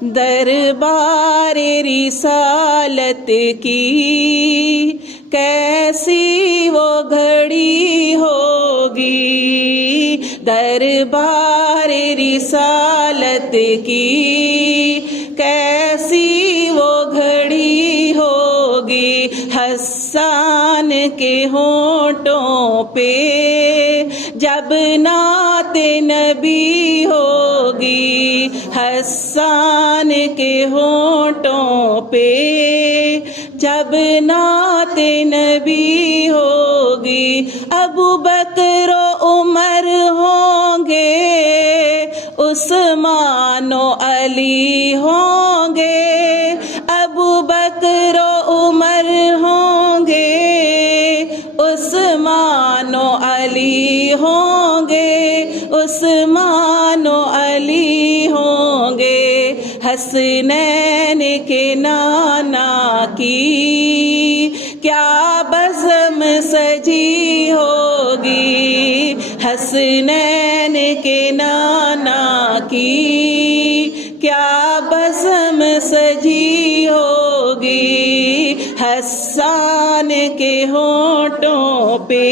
دربار رسالت کی کیسی وہ گھڑی ہوگی، دربار رسالت کی کیسی وہ گھڑی ہوگی، حسان کے ہونٹوں پہ جب نعت نبی ہوگی، حسان کے ہونٹوں پہ جب نعت نبی ہوگی، ابو بکر و عمر ہوں گے، عثمان و علی ہوں گے، ابو بکر و عمر ہوں گے، عثمان و علی ہوں گے، عثمان و علی ہوں گے، حسنین کے نانا کی کیا بزم سجی ہوگی، حسنین کے نانا کی کیا بزم سجی ہوگی، حسان کے ہونٹوں پہ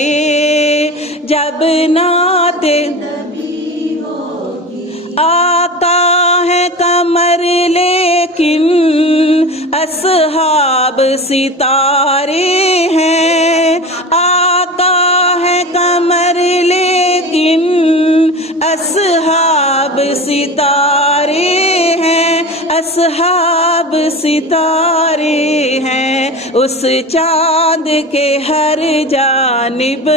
جب نعت نبی ہوگی، آقا ہے قمر لیکن اصحاب ستارے ہیں، آقا ہے قمر لیکن اصحاب ستارے ہیں، اصحاب ستارے ہیں، اس چاند کے ہر جانب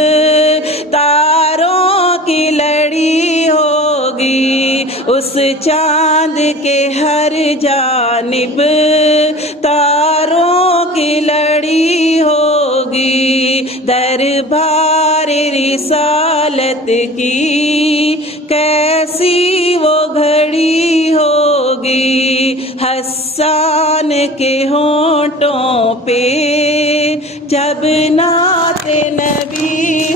تاروں کی لڑی ہوگی، اس چاند کے ہر جانب تاروں کی لڑی ہوگی، دربار رسالت کی کیسی وہ گھڑی ہوگی، حسان کے ہونٹوں پہ جب نعت نبی